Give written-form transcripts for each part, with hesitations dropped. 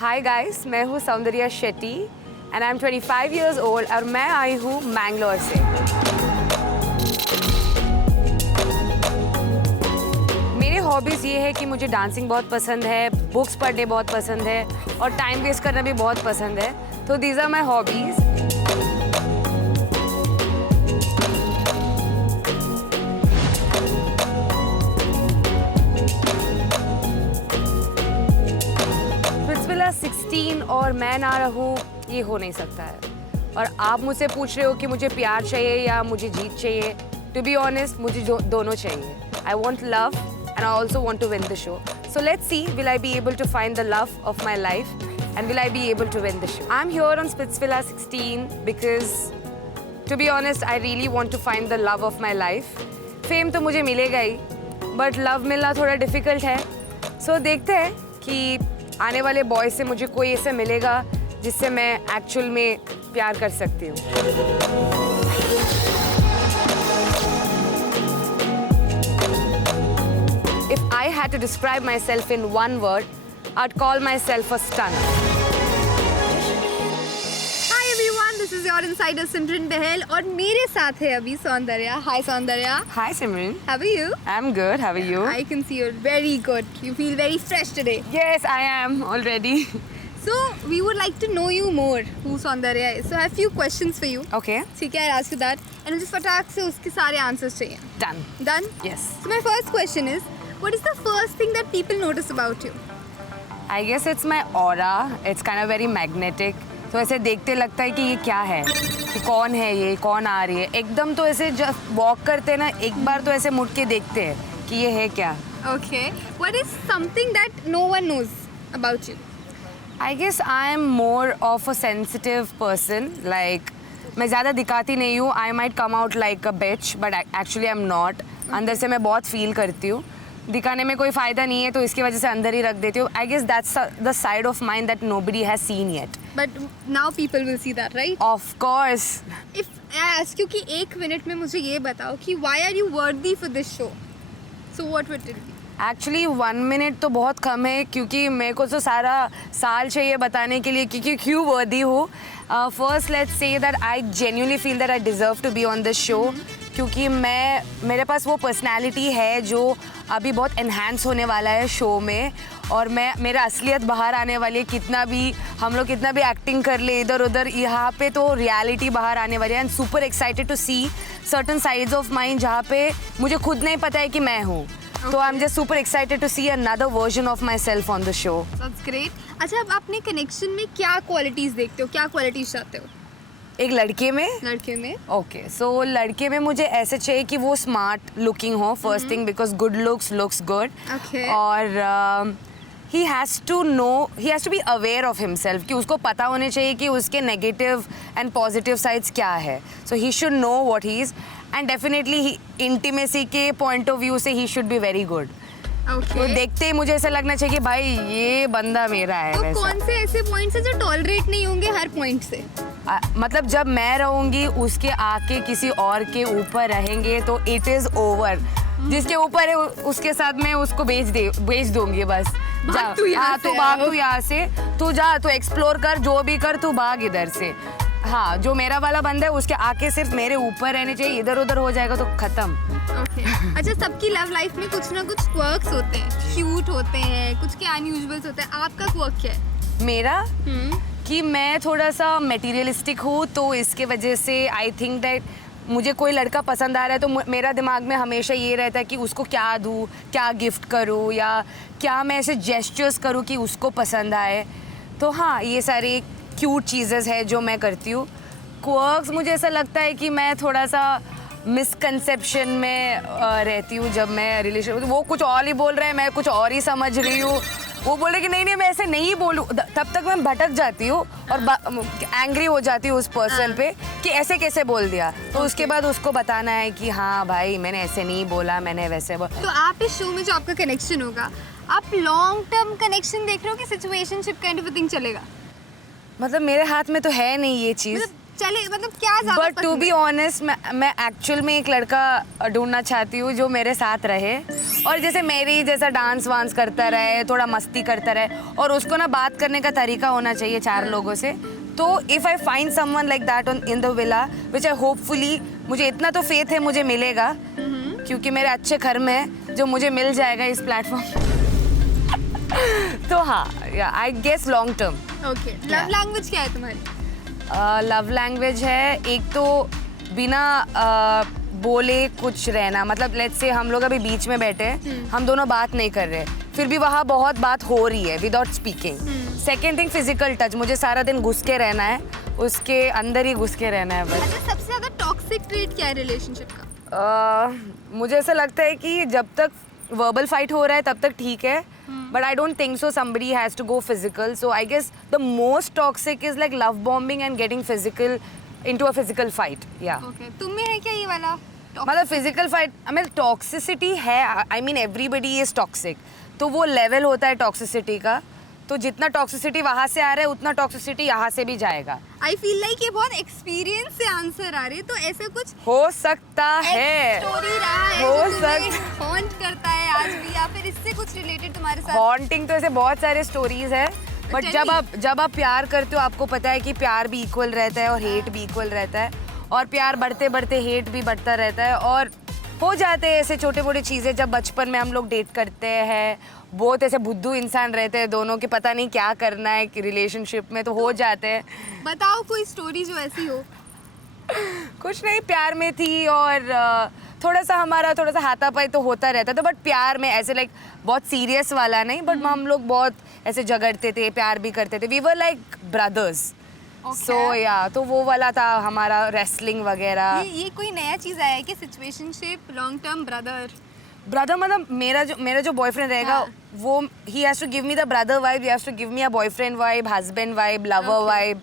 Hi guys, मैं हूँ Soundarya Shetty and I am 25 years old और मैं आई हूँ मैंगलोर से। मेरे हॉबीज़ ये है कि मुझे डांसिंग बहुत पसंद है, बुक्स पढ़ने बहुत पसंद है और टाइम वेस्ट करना भी बहुत पसंद है। तो these are my hobbies. Splitsvilla 16 और मैं ना रहूँ, ये हो नहीं सकता है। और आप मुझसे पूछ रहे हो कि मुझे प्यार चाहिए या मुझे जीत चाहिए। टू बी ऑनेस्ट, मुझे दोनों चाहिए। I want love and I also want to win the show. So let's see, will I be able to find the love of my life and will I be able to win the show? I'm here on Spitsvilla 16 because, to be honest, I really want to find the love of my life. Fame तो मुझे मिलेगा ही, but love मिलना थोड़ा difficult है. So देखते हैं कि आने वाले boys से मुझे कोई ऐसा मिलेगा जिससे मैं actual में प्यार कर सकती हूँ. If I had to describe myself in one word, I'd call myself a stunner. Hi everyone, this is your insider Simran Bahel और मेरे साथ है अभी Soundarya. Hi Soundarya. Hi Simran. How are you? I'm good. How are you? I can see you're very good. You feel very fresh today. Yes, I am already. So we would like to know you more. Who Soundarya is? So I have few questions for you. Okay. ठीक है, I'll ask you that. And मुझे फटाक से उसके सारे answers चाहिए. Done. Done? Yes. So my first question is, what is the first thing that people notice about you? I guess it's my aura. It's kind of very magnetic. तो ऐसे देखते लगता है कि ये क्या है, कि कौन है ये, कौन आ रही है. एकदम तो ऐसे जब वॉक करते हैं ना, एक बार तो ऐसे मुड़ के देखते हैं कि ये है क्या. Okay. What is something that no one knows about you? I guess I am more of a sensitive person. Like मैं ज़्यादा दिखाती नहीं हूँ. I might come out like a bitch, but actually I'm not. अंदर से मैं बहुत feel करती हूँ. दिखाने में कोई फ़ायदा नहीं है तो इसकी वजह से अंदर ही रख देती हूँ. I guess that's the side of mine that nobody has seen yet. But now people will see that, right? Of course. If I ask you कि 1 मिनट में मुझे ये बताओ कि why are you worthy for this show? So what would it be? Actually 1 minute तो बहुत कम है क्योंकि मेरे को तो सारा साल चाहिए बताने के लिए कि क्यों वर्दी हूँ. First let's say that I genuinely feel that I deserve to be on this show. क्योंकि मेरे पास वो पर्सनालिटी है जो अभी बहुत एनहांस होने वाला है शो में और मेरा असलियत बाहर आने वाली है. हम लोग कितना भी एक्टिंग कर ले इधर उधर, यहाँ पे तो रियलिटी बाहर आने वाली है. And super excited to see certain sides of mind जहाँ पे मुझे खुद नहीं पता है कि मैं हूँ. तो I am just super excited to see another version of myself on the show. That's great. अच्छा, अब अपने कनेक्शन में क्या क्वालिटीज देखते हो, क्या क्वालिटीज चाहते हो एक लड़के में? लड़के में ओके, सो लड़के में मुझे ऐसे चाहिए कि वो स्मार्ट लुकिंग हो first thing, because good looks good. और he has to be aware of himself कि उसको पता होने चाहिए कि उसके नेगेटिव एंड पॉजिटिव साइड्स क्या है. So he should know what he is and definitely intimacy के पॉइंट ऑफ व्यू से he should be very good. तो देखते ही मुझे ऐसा लगना चाहिए कि भाई ये बंदा मेरा है. तो कौन से ऐसे पॉइंट्स हैं जो टॉलरेट नहीं होंगे हर पॉइंट से? मतलब जब मैं रहूंगी उसके आके किसी और के ऊपर रहेंगे तो इट इज ओवर. जिसके ऊपर है उसके साथ मैं उसको बेच दूंगी बस. तू भाग तू यहाँ से, तू जा, तू एक्सप्लोर कर, जो भी कर, तू भाग इधर से. हाँ, जो मेरा वाला बंदा है उसके आके सिर्फ मेरे ऊपर रहने चाहिए. इधर उधर हो जाएगा तो खत्म. अच्छा, सबकी लव लाइफ में कुछ ना कुछ क्वर्क्स होते हैं, क्यूट होते हैं, कुछ के अनयूजुअल्स होते हैं. आपका क्वर्क क्या है? मेरा कि मैं थोड़ा सा मटेरियलिस्टिक हूँ तो इसके वजह से आई थिंक दैट मुझे कोई लड़का पसंद आ रहा है तो मेरा दिमाग में हमेशा ये रहता है कि उसको क्या दूँ, क्या गिफ्ट करूँ या क्या मैं ऐसे जेस्चर्स करूँ कि उसको पसंद आए. तो हाँ, ये सारी क्यूट चीज़ें हैं जो मैं करती हूँ. क्वर्क्स मुझे ऐसा लगता है कि मैं थोड़ा सा मिसकंसेप्शन में रहती हूँ. जब मैं रिलेशन, वो कुछ और ही बोल रहे हैं, मैं कुछ और ही समझ रही हूँ. वो बोले कि नहीं मैं ऐसे नहीं बोलूँ, तब तक मैं भटक जाती हूँ और एंग्री हो जाती हूँ उस पर्सन पे कि ऐसे कैसे बोल दिया. तो उसके बाद उसको बताना है कि हाँ भाई मैंने ऐसे नहीं बोला, मैंने वैसे बोला. तो आप इस शो में जो आपका कनेक्शन होगा, आप लॉन्ग टर्म कनेक्शन देख रहे हो कि सिचुएशनशिप काइंड ऑफ थिंग चलेगा? मतलब मेरे हाथ में तो है नहीं ये चीज़. चले मतलब क्या ज्यादा बट टू बी ऑनेस्ट मैं एक्चुअल में एक लड़का ढूंढना चाहती हूँ जो मेरे साथ रहे और जैसे मेरी जैसा डांस वांस करता रहे, थोड़ा मस्ती करता रहे और उसको ना बात करने का तरीका होना चाहिए 4 लोगों से. तो if I find someone like that in the villa which I hopefully, मुझे इतना तो फेथ है मुझे मिलेगा क्योंकि मेरे अच्छे कर्म है जो मुझे मिल जाएगा इस प्लेटफॉर्म. तो हाँ, I guess long term. Okay. Love language क्या है तुम्हारी? लव लैंग्वेज है एक तो बिना बोले कुछ रहना. मतलब लेट्स से हम लोग अभी बीच में बैठे हैं, हम दोनों बात नहीं कर रहे, फिर भी वहाँ बहुत बात हो रही है without speaking. Second thing physical touch. मुझे सारा दिन घुस के रहना है, उसके अंदर ही घुस के रहना है बस. अच्छा, सबसे ज्यादा टॉक्सिक ट्रेट क्या है रिलेशनशिप का? मुझे ऐसा लगता है कि जब तक वर्बल फाइट हो रहा है तब तक ठीक है, but I don't think so somebody has to go physical. So I guess the most toxic is like love bombing and getting physical into a physical fight. Yeah. Okay. तुम में है क्या ये वाला? मतलब physical fight, I mean toxicity है, I mean everybody is toxic. तो वो लेवल होता है टॉक्सिसिटी का. तो जितना टॉक्सिसिटी वहाँ से आ रहा है उतना टॉक्सिसिटी यहाँ से भी जाएगा. आई फील लाइक ये बहुत एक्सपीरियंस से आंसर आ रहे, तो ऐसा कुछ हो सकता है, स्टोरी रहा है हो जो तुम्हें हॉन्ट करता है आज भी, या फिर इससे कुछ रिलेटेड तुम्हारे साथ? हॉन्टिंग तो ऐसे बहुत सारे स्टोरीज है, बट जब आप प्यार करते हो आपको पता है कि प्यार भी इक्वल रहता है और हेट भी इक्वल रहता है, और प्यार बढ़ते बढ़ते हेट भी बढ़ता रहता है. और हो जाते हैं ऐसे छोटे मोटे चीज़ें. जब बचपन में हम लोग डेट करते हैं, बहुत ऐसे बुद्धू इंसान रहते हैं दोनों के, पता नहीं क्या करना है कि रिलेशनशिप में, तो हो जाते हैं. बताओ कोई स्टोरी जो ऐसी हो. कुछ नहीं, प्यार में थी और थोड़ा सा हाथापाई तो होता रहता था, बट प्यार में ऐसे लाइक बहुत सीरियस वाला नहीं, बट हम लोग बहुत ऐसे झगड़ते थे, प्यार भी करते थे. We were like brothers. So या तो वो वाला था हमारा, रेसलिंग वगैरह. ये कोई नया चीज़ आया है कि सिचुएशनशिप, लॉन्ग टर्म ब्रदर मतलब मेरा जो बॉयफ्रेंड रहेगा, हाँ. वो he has to give me the brother vibe, he has to give me a boyfriend vibe, husband vibe, lover vibe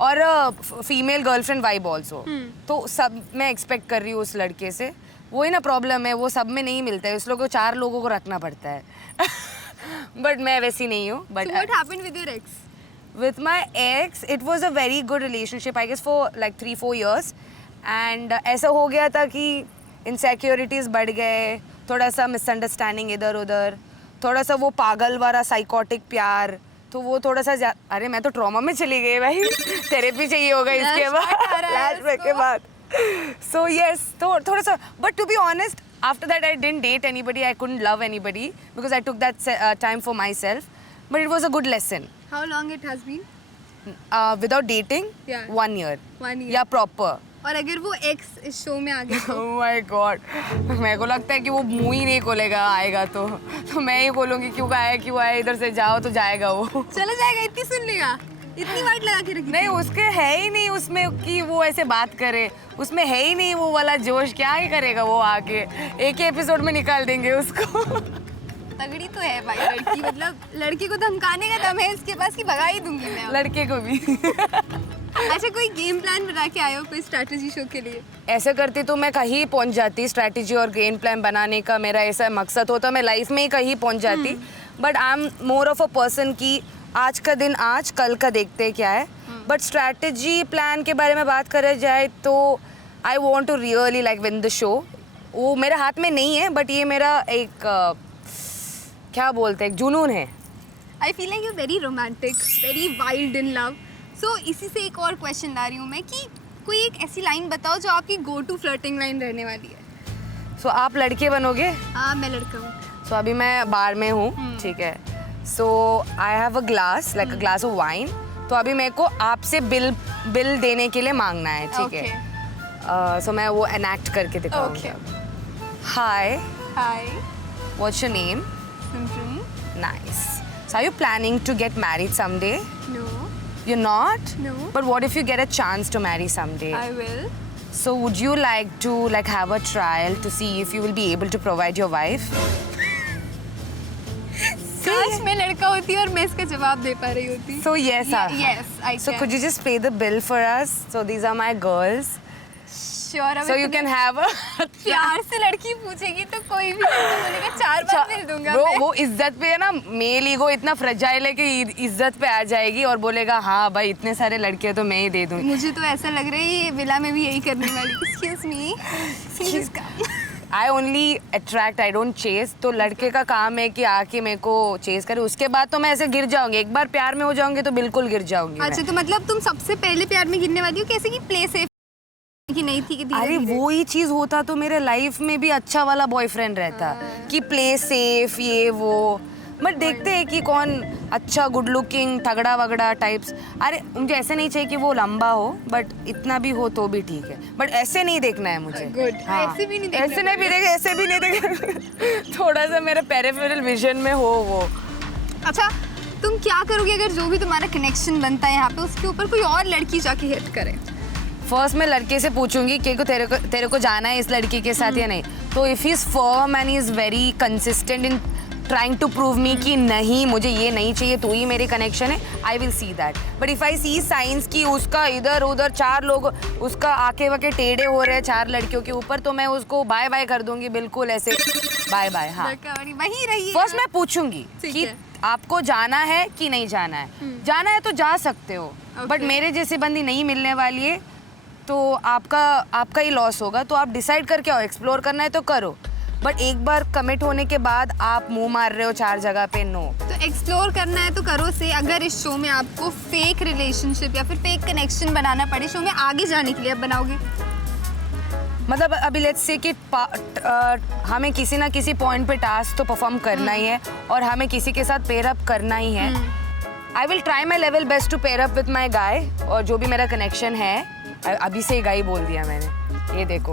और फीमेल गर्लफ्रेंड वाइब ऑल्सो. तो सब मैं एक्सपेक्ट कर रही हूँ उस लड़के से. वही ना प्रॉब्लम है, वो सब में नहीं मिलता है, उस लोगों को 4 लोगों को रखना पड़ता है. बट मैं वैसी नहीं हूँ. But what happened with your x? With my ex, it was a very good relationship, I guess for like 3-4 years. And ऐसा हो गया था कि insecurities बढ़ गए, थोड़ा सा मिसअंडरस्टैंडिंग इधर उधर, थोड़ा सा वो पागल वाला साइकोटिक प्यार, तो वो थोड़ा सा अरे मैं तो ट्रॉमा में चली गई भाई. थेरेपी चाहिए होगा इसके बाद, फ्लैशबैक के बाद. So yes, तो थोड़ा सा, but to be honest, after that I didn't date anybody, I couldn't love anybody because I took that time for myself. But it was a good lesson. How long it has been? Without dating? Yeah. 1 year. 1 year. Yeah, proper. और अगर वो x इस show में आ गया तो? Oh my God. मेरे को लगता है कि वो मुंह ही नहीं खोलेगा आएगा तो मैं ही बोलूँगी क्यों आया इधर से जाओ, तो जाएगा वो. चला जाएगा, इतनी सुन लेगा, इतनी वाट लगा के रखी. नहीं, उसके है ही नहीं उसमें कि वो ऐसे बात करे, उसमें है ही नहीं वो वाला जोश. क्या ही करेगा वो आके, एक ही एपिसोड में निकाल देंगे उसको. तगड़ी तो है भाई लड़की, मतलब लड़के को धमकाने का दम है इसके पास कि भगा ही दूंगी मैं. लड़के को भी. अच्छा, कोई गेम प्लान बना के आए हो कोई स्ट्रैटेजी शो के लिए? ऐसा करती तो मैं कहीं पहुंच जाती. स्ट्रैटेजी और गेम प्लान बनाने का मेरा ऐसा मकसद होता, मैं लाइफ में ही कहीं पहुंच जाती. But I am more of a person की आज का दिन आज, कल का देखते हैं क्या है. बट स्ट्रैटेजी प्लान के बारे में बात करा जाए तो I want to really like win the show. वो मेरे हाथ में नहीं है, बट ये मेरा एक क्या बोलते हैं, एक जुनून है. I feel like you very romantic, very wild in love. So इसी से एक और क्वेश्चन ला रही हूँ मैं कि कोई एक ऐसी लाइन बताओ जो आपकी गो टू फ्लर्टिंग लाइन रहने वाली है. सो आप लड़के बनोगे? हाँ, मैं लड़का हूँ. सो अभी मैं बार में हूँ, ठीक है. So I have a glass, like a glass of wine. तो अभी मेरे को आपसे बिल देने के लिए मांगना है, ठीक है. सो मैं वो एनैक्ट करके दिखाऊंगी. Hi. What's your name? Simran. Nice. So are you planning to get married someday? No. You're not? No. But what if you get a chance to marry someday? I will. So would you like to have a trial to see if you will be able to provide your wife? काश मैं लड़का होती और मैं इसका जवाब दे पा रही होती. So yes, Yes, I So can. could you just pay the bill for us? So these are my girls. Sure So you can have a प्यार से लड़की पूछेगी तो कोई भी लड़का बोलेगा 4 बार मिल दूंगा Bro, मैं। वो इज्जत पे है ना, मेल ईगो इतना फ्रेजाइल है कि इज्जत पे आ जाएगी और बोलेगा हाँ भाई इतने सारे लड़के तो मैं ही दे दूंगी। मुझे तो ऐसा लग रहा है ये विला में भी यही करने वाली। Excuse me, please come. I only attract, I don't chase. तो लड़के का काम है कि आके मेरे को चेस करे, उसके बाद तो मैं ऐसे गिर जाऊंगी। एक बार प्यार में हो जाऊंगी तो बिल्कुल गिर जाऊंगी अच्छा, तो मतलब तुम सबसे पहले प्यार में गिरने वाली हो कैसे कि प्ले सेफ की नहीं थी कि धीरे अरे धीरे? वो ही चीज होता तो मेरे लाइफ में भी अच्छा वाला बॉयफ्रेंड रहता कि प्ले सेफ ये वो। बट देखते हैं कि कौन अच्छा गुड लुकिंग तगड़ा वगड़ा टाइप्स। अरे मुझे ऐसे नहीं चाहिए कि वो लंबा हो, बट इतना भी हो तो भी ठीक है, बट ऐसे नहीं देखना है मुझे। Good. ऐसे भी नहीं देखना ऐसे नहीं भी देखे, ऐसे भी नहीं देखे थोड़ा सा मेरे पेरिफेरल विजन में हो वो। अच्छा, तुम क्या करोगे अगर जो भी तुम्हारा कनेक्शन बनता है यहाँ पे उसके ऊपर कोई और लड़की जाके हिट करे? फर्स्ट मैं लड़के से पूछूंगी कि तेरे को जाना है इस लड़की के साथ या नहीं। तो if he is firm and he is very consistent in trying to prove me कि नहीं मुझे ये नहीं चाहिए, तू ही मेरी कनेक्शन है, I will see that. But if I see science की उसका इधर उधर 4 लोग उसका आके वके टेढ़े हो रहे हैं 4 लड़कियों के ऊपर, तो मैं उसको बाय बाय कर दूंगी, बिल्कुल ऐसे बाय बाय। हाँ, वही रही फर्स्ट मैं पूछूंगी ठीक कि है। आपको जाना है कि नहीं जाना है। जाना है तो जा सकते हो, बट मेरे जैसे बंदी नहीं मिलने वाली है तो आपका ही लॉस होगा। तो आप डिसाइड करके आओ, एक्सप्लोर करना है तो करो, बट एक बार कमिट होने के बाद आप मुंह मार रहे हो 4 जगह पे, नो। तो एक्सप्लोर करना है तो करो से अगर इस शो में आपको फेक रिलेशनशिप या फिर फेक कनेक्शन बनाना पड़े शो में आगे जाने के लिए, आप बनाओगे? मतलब अभी लेट्स से कि हमें किसी ना किसी पॉइंट पे टास्क तो परफॉर्म करना ही है और हमें किसी के साथ पेयर अप करना ही है। I will try my level best to pair up with my guy, और जो भी मेरा कनेक्शन है, अभी से ही गाय बोल दिया मैंने, ये देखो।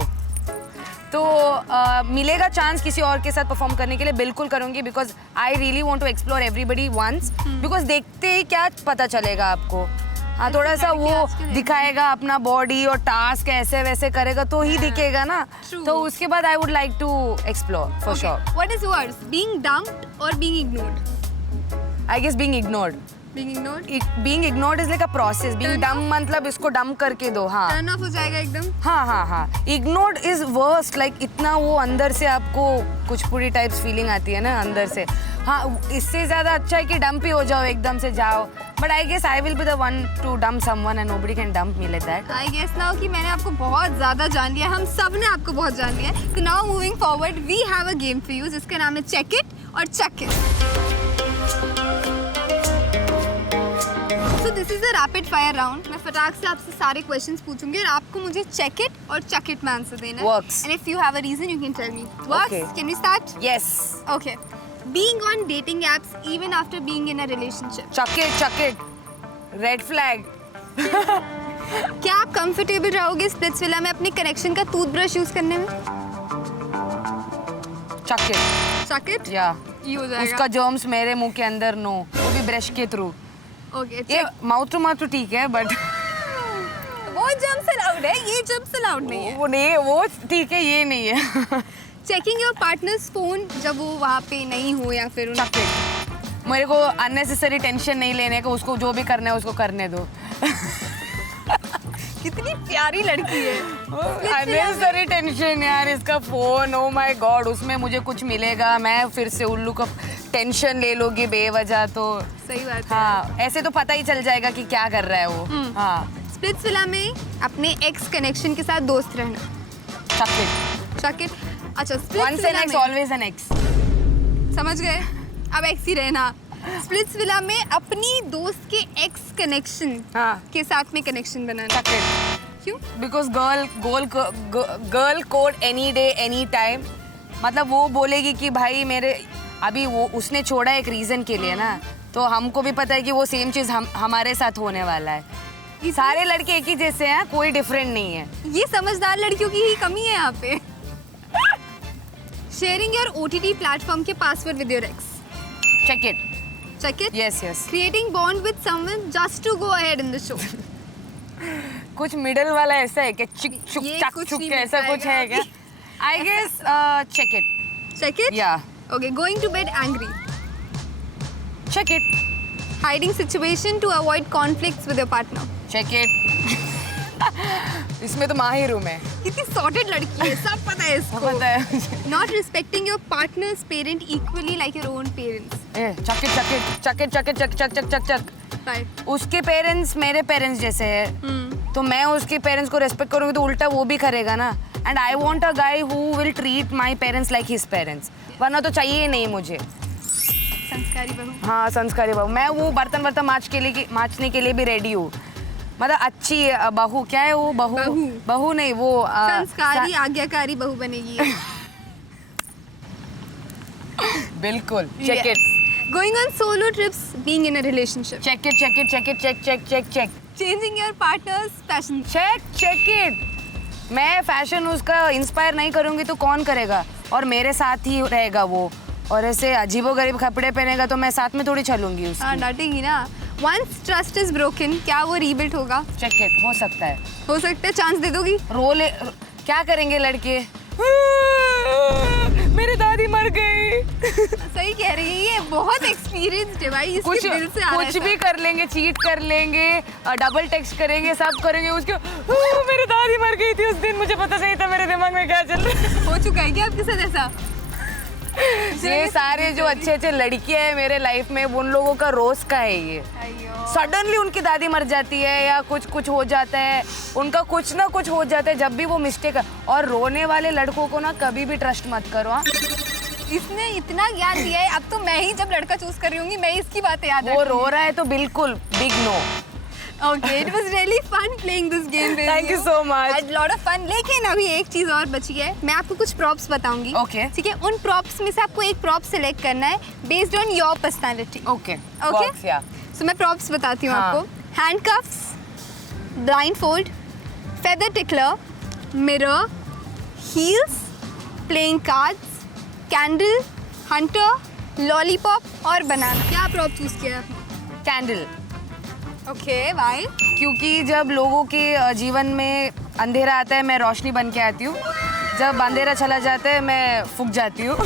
तो मिलेगा चांस किसी और के साथ परफॉर्म करने के लिए, बिल्कुल करूँगी, because I really want to explore everybody once. Because देखते ही क्या पता चलेगा आपको। हाँ, थोड़ा सा वो दिखाएगा अपना बॉडी और टास्क ऐसे वैसे करेगा तो ही दिखेगा ना। True. तो उसके बाद I would like to explore for sure. What is worse, being dumped और being ignored? I guess being ignored. Being ignored being ignored is like a process. Being dump मतलब इसको डम करके दो। हाँ टर्न ऑफ हो जाएगा एकदम। हाँ हाँ हाँ, इग्नोर्ड इज वर्स्ट। लाइक इतना वो अंदर से आपको कुछ पूरी टाइप्स फीलिंग आती है ना अंदर से। हाँ, इससे ज़्यादा अच्छा है कि डंप ही हो जाओ, एकदम से जाओ। But I guess I will be the one to dump someone and nobody can dump me like that. I guess now कि मैंने आपको बहुत ज़्यादा जान लिया, हम सब ने आपको बहुत जान लिया है। तो now moving forward we have a game for you जिसका नाम है चेक इट और chuck it. So this is a rapid fire round. मैं फटाक से आपसे सारे क्वेश्चंस पूछूंगी और आपको मुझे चेक इट और चक इट में आंसर देना है। Works. And if you have a reason you can tell me. Works? Okay. Can we start? Yes. Okay. Being on dating apps even after being in a relationship. Chuck it. Red flag. क्या आप comfortable रहोगे Splitsvilla में अपने connection का toothbrush use करने में? Chuck it. Chuck it? या ये हो जाएगा। उसका जर्म्स मेरे मुंह के अंदर, नो, वो भी ब्रश के थ्रू। ओके, ये माउथ टू माउथ तो ठीक है, बट वो जम्प्स अलाउड है, ये जम्प्स अलाउड नहीं है। वो नहीं, वो ठीक है, ये नहीं है। चेकिंग योर पार्टनर्स फोन जब वो वहाँ पे नहीं हो या फिर Chuck it. मेरे को अननेसेसरी टेंशन नहीं लेने का, उसको जो भी करना है उसको करने दो। कितनी प्यारी लड़की है। अननेसेसरी टेंशन यार, इसका फोन, ओ माय गॉड, उसमें मुझे कुछ मिलेगा, मैं फिर से उल्लू का टेंशन ले लूंगी बेवजह। तो सही बात है। हाँ, ऐसे तो पता ही चल जाएगा कि क्या कर रहा है वो। हाँ, स्प्लिट्सविला में अपने एक्स कनेक्शन के साथ दोस्त रहना। Chuck it. Chuck it. अच्छा, Once an स्प्लिट्सविला ex, में always an ex. समझ गए, अब एक्स ही रहना। स्प्लिट्सविला में अपनी दोस्त के एक्स कनेक्शन हाँ, के साथ में कनेक्शन बनाना। Chuck it. क्यों? Because girl code any day any time. मतलब वो बोलेगी कि भाई मेरे अभी वो उसने छोड़ा एक रीजन के लिए ना, तो हमको भी पता है कि वो सेम चीज हमारे साथ होने वाला है। सारे लड़के एक ही जैसे हैं, कोई डिफरेंट नहीं है। ये समझदार लड़कियों की ही कमी है यहाँ पे। शेयरिंग योर OTT प्लेटफॉर्म के password with your ex. Check it. Check it. Yes, yes. Creating bond with someone just to go ahead in the show. कुछ मिडल वाला ऐसा है क्या? चिक चुक ये चक कुछ चुक नहीं ऐसा मिल कुछ है क्या? पाएगा I guess check it. Check it? या okay, going to bed angry. Check it. Hiding situation to avoid conflicts with your partner. Check it. इसमें तो माहिर हूँ मैं। कितनी सॉर्टेड लड़की है, सब पता है इसको। पता है मुझे। Not respecting your partner's parent equally like your own parents. Chuck. Right. उसके पेरेंट्स मेरे पेरेंट्स जैसे है, तो मैं उसके पेरेंट्स को रेस्पेक्ट करूँगी तो उल्टा वो भी करेगा ना। And I want a guy who will treat my parents like his parents, वरना तो चाहिए ही नहीं मुझे। संस्कारी बहू। हाँ, संस्कारी बहू। मैं वो बर्तन मांजने के लिए भी रेडी हूँ। मतलब अच्छी बहू, क्या है वो बहू नहीं वो संस्कारी आज्ञाकारी बहू बनेगी। बिल्कुल। Check it. Going on solo trips, being in a relationship. check it. Changing your partner's fashion. check it। मैं फैशन उसका इंस्पायर नहीं करूँगी तो कौन करेगा, और मेरे साथ ही रहेगा वो। और ऐसे अजीबोगरीब कपड़े पहनेगा तो मैं साथ में थोड़ी चलूंगी उसकी। हाँ, डांटेंगी ना। Once trust is broken, क्या वो rebuild होगा? check it, हो सकता है। हो सकता है, चांस दे दोगी? क्या करेंगे लड़के? मेरी दादी मर गई। सही कह रही है, ये बहुत एक्सपीरियंस्ड है भाई, इसके दिल से आ रहा है। कुछ भी कर लेंगे, चीट कर लेंगे, डबल टेक्स्ट करेंगे, सब करेंगे। उसके मेरी दादी मर गई थी उस दिन, मुझे पता नहीं था मेरे दिमाग में क्या चल रहा है। हो चुका है क्या आपके साथ ऐसा? ये सारे जो अच्छे लड़कियां हैं मेरे लाइफ में, उन लोगों का रोज का है ये। सडनली उनकी दादी मर जाती है या कुछ हो जाता है, उनका कुछ ना कुछ हो जाता है जब भी वो मिस्टेक। और रोने वाले लड़कों को ना कभी भी ट्रस्ट मत करो। हाँ, इसने इतना ज्ञान दिया है, अब तो मैं ही जब लड़का चूज कर रही हूँ मैं इसकी बातें याद वो रो रहा है तो बिल्कुल big no. Okay, it was really fun playing this game with Thank you so much. Had lot of fun. लेकिन अभी एक चीज और बची है, मैं आपको कुछ प्रॉप्स बताऊंगी। Okay. ठीक है, उन प्रॉप्स में से आपको एक प्रॉप सिलेक्ट करना है based on your personality. Okay. Okay? Works, yeah. So मैं प्रॉप्स बताती हूँ हाँ. आपको। Handcuffs, blindfold, feather tickler, mirror, heels, playing cards, candle, hunter, lollipop और बनाना। क्या प्रॉप चूज किया आपने? कैंडल। Okay, why? क्योंकि जब लोगों के जीवन में अंधेरा आता है मैं रोशनी बन के आती हूँ, जब अंधेरा चला जाता है मैं फूक जाती हूँ।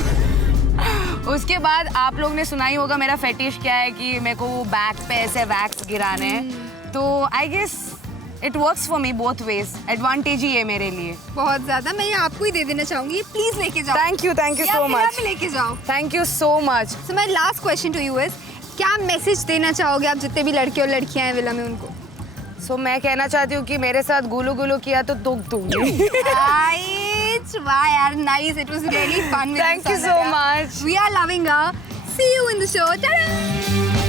उसके बाद आप लोग ने सुना ही होगा मेरा फेटिश क्या है, कि मेरे को वो बैक पे ऐसे वैक्स गिराने हैं। तो I guess it works for me both ways, advantage ही है मेरे लिए। बहुत ज्यादा। मैं ये आपको ही दे देना चाहूंगी, प्लीज लेके जाओ। Thank you so much. लेके जाओ। Thank you so much. So my last question to you is, क्या मैसेज देना चाहोगे आप जितने भी लड़के और लड़कियां हैं विला में उनको? सो मैं कहना चाहती हूँ कि मेरे साथ गुलू गुलू किया तो दुख दूंगी। वाह यार, nice, it was really fun. Thank you so much. We are loving her. See you in the show. Ta-da!